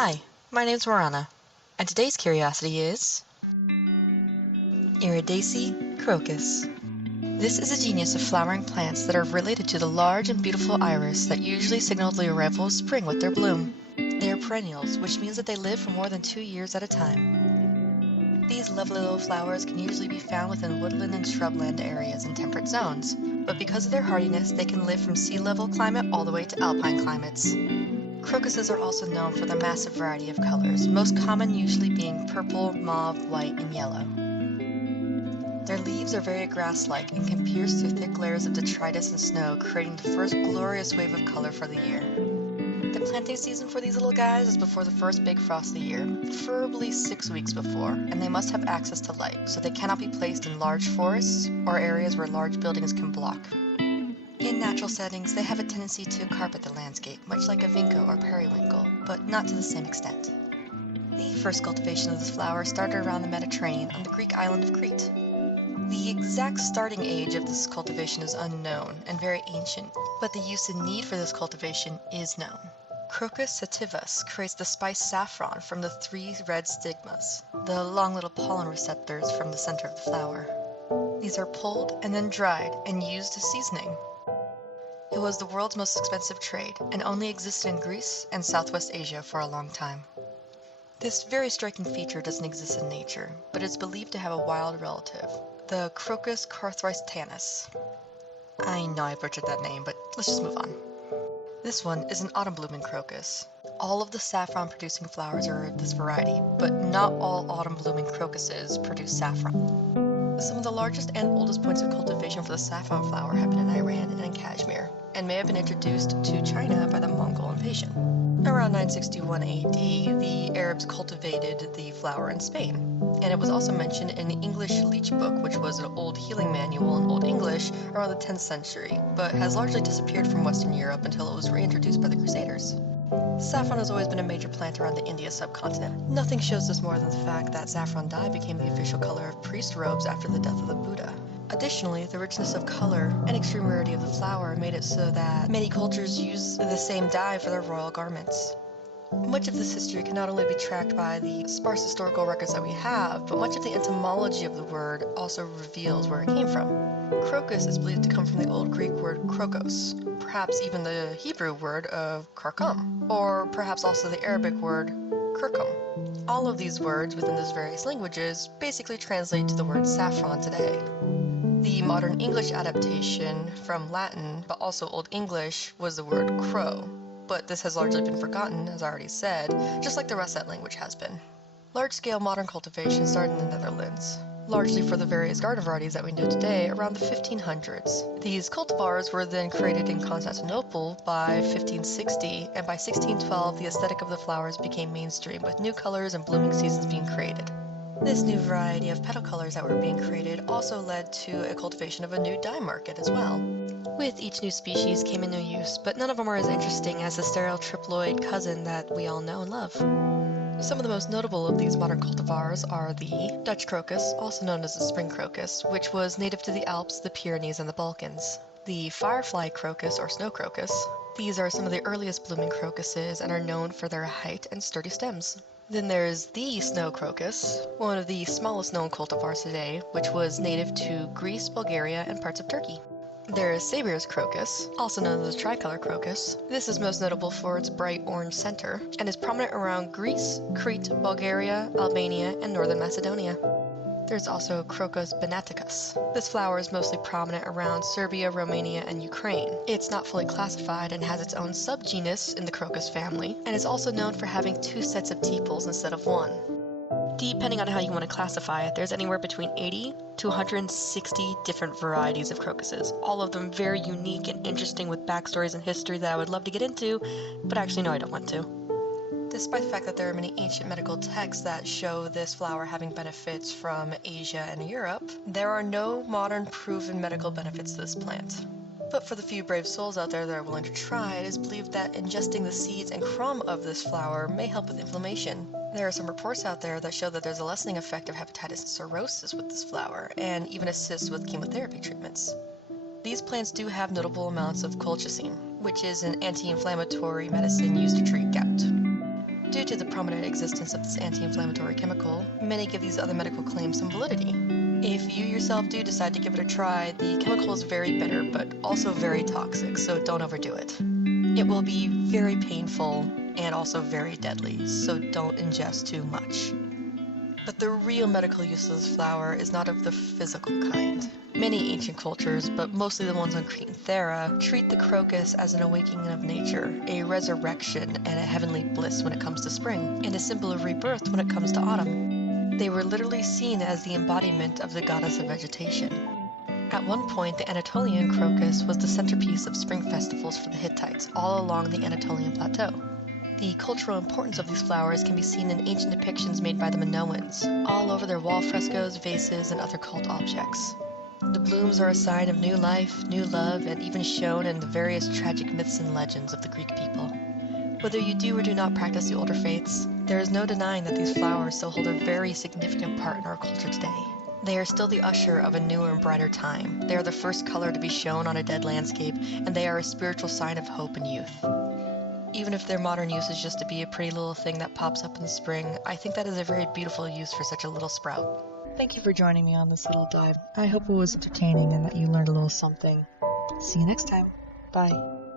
Hi, my name's Marana, and today's curiosity is Iridaceae crocus. This is a genus of flowering plants that are related to the large and beautiful iris that usually signal the arrival of spring with their bloom. They are perennials, which means that they live for more than 2 years at a time. These lovely little flowers can usually be found within woodland and shrubland areas in temperate zones, but because of their hardiness, they can live from sea level climate all the way to alpine climates. Crocuses are also known for their massive variety of colors, most common usually being purple, mauve, white, and yellow. Their leaves are very grass-like and can pierce through thick layers of detritus and snow, creating the first glorious wave of color for the year. The planting season for these little guys is before the first big frost of the year, preferably 6 weeks before, and they must have access to light, so they cannot be placed in large forests or areas where large buildings can block. In natural settings, they have a tendency to carpet the landscape, much like a vinco or periwinkle, but not to the same extent. The first cultivation of this flower started around the Mediterranean on the Greek island of Crete. The exact starting age of this cultivation is unknown and very ancient, but the use and need for this cultivation is known. Crocus sativus creates the spice saffron from the 3 red stigmas, the long little pollen receptors from the center of the flower. These are pulled and then dried and used as seasoning. It was the world's most expensive trade and only existed in Greece and Southwest Asia for a long time. This very striking feature doesn't exist in nature, but is believed to have a wild relative, the Crocus carthristanus. I know I butchered that name, but let's just move on. This one is an autumn blooming crocus. All of the saffron producing flowers are of this variety, but not all autumn blooming crocuses produce saffron. Some of the largest and oldest points of cultivation for the saffron flower have been in Iran and in Kashmir, and may have been introduced to China by the Mongol invasion. Around 961 AD, the Arabs cultivated the flower in Spain, and it was also mentioned in the English Leech Book, which was an old healing manual in Old English around the 10th century, but has largely disappeared from Western Europe until it was reintroduced by the Crusaders. Saffron has always been a major plant around the India subcontinent. Nothing shows this more than the fact that saffron dye became the official color of priest robes after the death of the Buddha. Additionally, the richness of color and extreme rarity of the flower made it so that many cultures use the same dye for their royal garments. Much of this history can not only be tracked by the sparse historical records that we have, but much of the etymology of the word also reveals where it came from. Crocus is believed to come from the Old Greek word krokos, perhaps even the Hebrew word of karkam, or perhaps also the Arabic word kirkum. All of these words within those various languages basically translate to the word saffron today. The modern English adaptation from Latin, but also Old English, was the word crow, but this has largely been forgotten, as I already said, just like the rest of that language has been. Large-scale modern cultivation started in the Netherlands, largely for the various garden varieties that we know today around the 1500s. These cultivars were then created in Constantinople by 1560, and by 1612 the aesthetic of the flowers became mainstream, with new colors and blooming seasons being created. This new variety of petal colors that were being created also led to a cultivation of a new dye market as well. With each new species came a new use, but none of them are as interesting as the sterile triploid cousin that we all know and love. Some of the most notable of these modern cultivars are the Dutch crocus, also known as the spring crocus, which was native to the Alps, the Pyrenees, and the Balkans. The firefly crocus or snow crocus. These are some of the earliest blooming crocuses and are known for their height and sturdy stems. Then there's the snow crocus, one of the smallest known cultivars today, which was native to Greece, Bulgaria, and parts of Turkey. There is Sabir's crocus, also known as the tricolor crocus. This is most notable for its bright orange center, and is prominent around Greece, Crete, Bulgaria, Albania, and northern Macedonia. There's also Crocus benaticus. This flower is mostly prominent around Serbia, Romania, and Ukraine. It's not fully classified and has its own subgenus in the crocus family, and is also known for having 2 sets of tepals instead of 1. Depending on how you want to classify it, there's anywhere between 80 to 160 different varieties of crocuses, all of them very unique and interesting with backstories and history that I would love to get into, but actually no, I don't want to. Despite the fact that there are many ancient medical texts that show this flower having benefits from Asia and Europe, there are no modern proven medical benefits to this plant. But for the few brave souls out there that are willing to try, it is believed that ingesting the seeds and crumb of this flower may help with inflammation. There are some reports out there that show that there's a lessening effect of hepatitis and cirrhosis with this flower, and even assists with chemotherapy treatments. These plants do have notable amounts of colchicine, which is an anti-inflammatory medicine used to treat gout. Due to the prominent existence of this anti-inflammatory chemical, many give these other medical claims some validity. If you yourself do decide to give it a try, the chemical is very bitter but also very toxic, so don't overdo it. It will be very painful and also very deadly, so don't ingest too much. But the real medical use of this flower is not of the physical kind. Many ancient cultures, but mostly the ones on Crete and Thera, treat the crocus as an awakening of nature, a resurrection, and a heavenly bliss when it comes to spring, and a symbol of rebirth when it comes to autumn. They were literally seen as the embodiment of the goddess of vegetation. At one point, the Anatolian crocus was the centerpiece of spring festivals for the Hittites all along the Anatolian plateau. The cultural importance of these flowers can be seen in ancient depictions made by the Minoans, all over their wall frescoes, vases, and other cult objects. The blooms are a sign of new life, new love, and even shown in the various tragic myths and legends of the Greek people. Whether you do or do not practice the older faiths, there is no denying that these flowers still hold a very significant part in our culture today. They are still the usher of a newer and brighter time. They are the first color to be shown on a dead landscape, and they are a spiritual sign of hope and youth. Even if their modern use is just to be a pretty little thing that pops up in the spring, I think that is a very beautiful use for such a little sprout. Thank you for joining me on this little dive. I hope it was entertaining and that you learned a little something. See you next time. Bye.